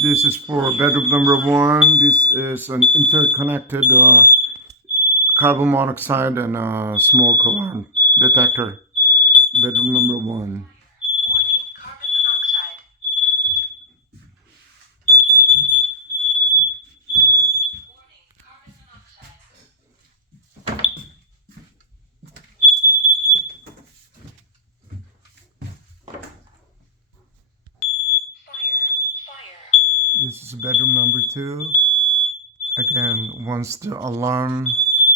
This is for bedroom number 1. This is an interconnected carbon monoxide and smoke alarm detector. Bedroom number 1. Warning, carbon monoxide. Warning, carbon monoxide. Fire. This is bedroom number 2. Again, once the alarm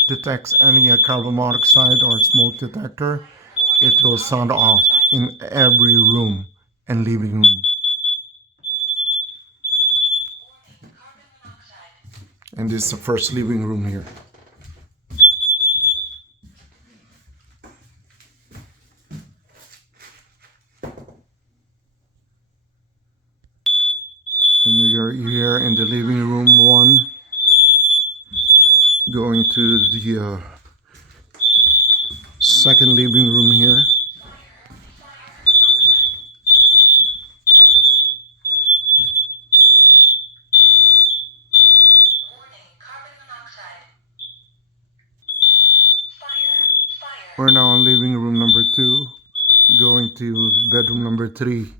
detects any carbon monoxide or smoke detector, it will sound off in every room and living room. Warning, carbon monoxide. And this is the first living room here. And we are here in the living room 1, going to the second living room here. Warning, carbon monoxide. Fire. We're now in living room number 2, going to bedroom number 3.